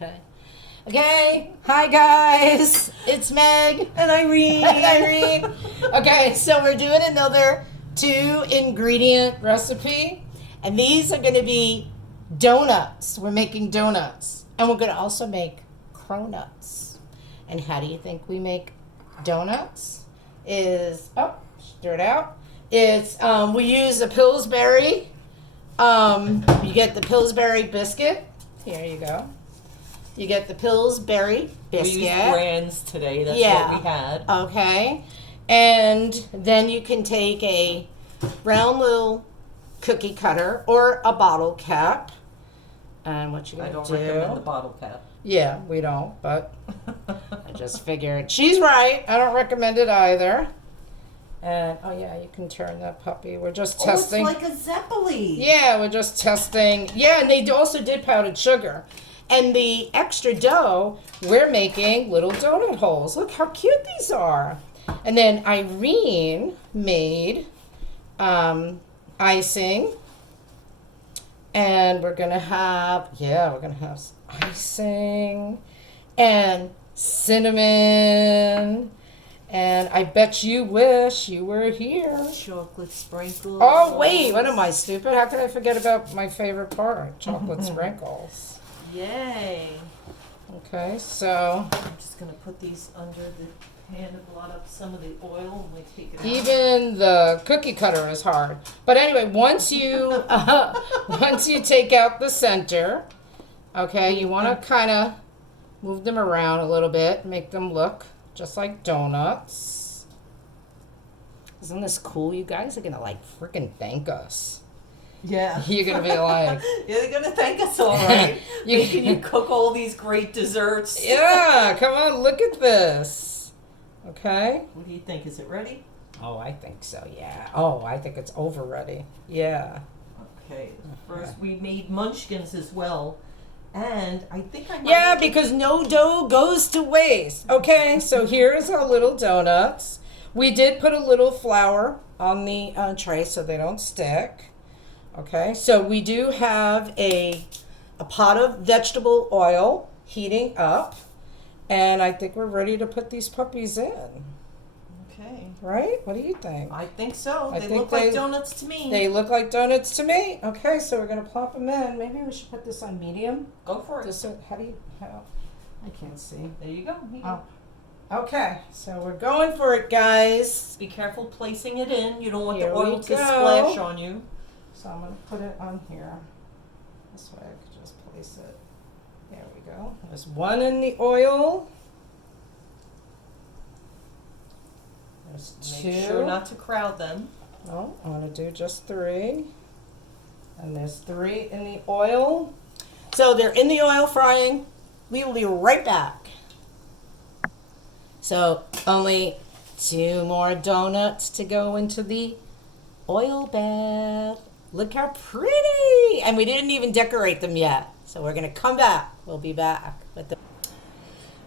Okay. Okay. Hi, guys. It's Meg. And Irene. And Irene. Okay, so we're doing another 2-ingredient recipe. And these are going to be donuts. We're making donuts. And we're going to also make cronuts. And how do you think we make donuts? Stir it out. We use a Philsbury. You get the Philsbury biscuit. Here you go. You get the Philsbury biscuit. We used brands today. That's what we had. Okay. And then you can take a round little cookie cutter or a bottle cap. And what you I gonna don't do? recommend the bottle cap. Yeah, we don't, but I just figured she's right. I don't recommend it either. And you can turn that puppy. We're just testing. It's like a Zeppeli. Yeah, we're just testing. Yeah, and they also did powdered sugar. And the extra dough, we're making little donut holes. Look how cute these are. And then Irene made icing. And we're going to have icing and cinnamon. And I bet you wish you were here. Chocolate sprinkles. Oh, wait. What am I, stupid? How could I forget about my favorite part? Chocolate sprinkles. Yay. Okay, so I'm just going to put these under the pan to blot up some of the oil when we take it out. even the cookie cutter is hard. But anyway, once you take out the center, okay, you want to kind of move them around a little bit, make them look just like donuts. Isn't this cool? You guys are going to like freaking thank us. Yeah. You're going to be like... Yeah, they're going to thank us all right. Making you cook all these great desserts. Yeah, come on, look at this. Okay. What do you think? Is it ready? Oh, I think so, yeah. Oh, I think it's over ready. Yeah. Okay. First, we made munchkins as well. And I think I might... Yeah, because no dough goes to waste. Okay, so here's our little donuts. We did put a little flour on the tray so they don't stick. Okay, so we do have a pot of vegetable oil heating up. And I think we're ready to put these puppies in. Okay. Right? What do you think? I think so. I They think look like donuts to me. They look like donuts to me. Okay, so we're going to plop them in. Maybe we should put this on medium. Go for it. I can't see. There you go. Oh. Okay, so we're going for it, guys. Be careful placing it in. You don't want Here the oil we to go. splash on you. So I'm going to put it on here. This way I could just place it. There we go. There's one in the oil. There's two. Make sure not to crowd them. Oh, I'm going to do just 3. And there's 3 in the oil. So they're in the oil frying. We will be right back. So only 2 more donuts to go into the oil bath. Look how pretty. And we didn't even decorate them yet. So we're going to come back. We'll be back with them.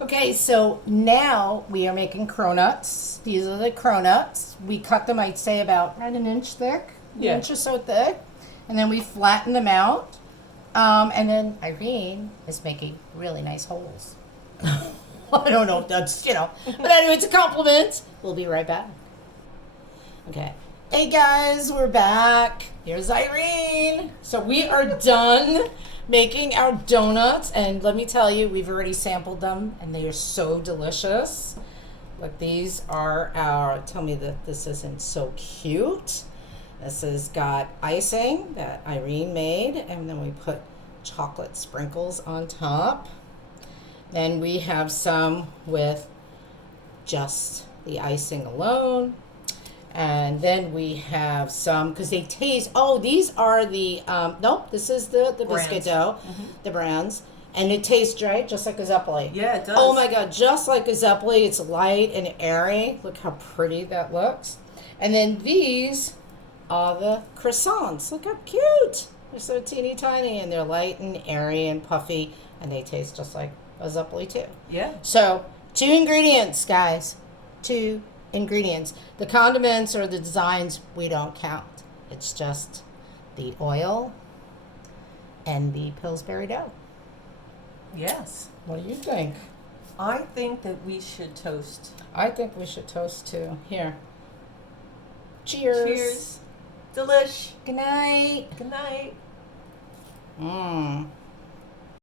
Okay, so now we are making cronuts. These are the cronuts. We cut them, I'd say, about an inch thick, an inch or so thick. And then we flatten them out. And then Irene is making really nice holes. I don't know if that's, But anyway, it's a compliment. We'll be right back. Okay. Hey, guys, we're back. Here's Irene. So we are done making our donuts. And let me tell you, we've already sampled them. And they are so delicious. Look, these are tell me that this isn't so cute. This has got icing that Irene made. And then we put chocolate sprinkles on top. Then we have some with just the icing alone. And then we have some, because they taste, these are the, this is the biscuit dough, the brands. And it tastes right, just like a Zeppeli. Yeah, it does. Oh my God, just like a Zeppeli. It's light and airy. Look how pretty that looks. And then these are the croissants. Look how cute. They're so teeny tiny and they're light and airy and puffy. And they taste just like a Zeppeli too. Yeah. So 2 ingredients, guys. 2 ingredients. The condiments or the designs we don't count. It's just the oil and the Pillsbury dough. Yes. What do you think? I think that we should toast. I think we should toast too. Here. Cheers. Cheers. Delish. Good night. Good night. Mmm.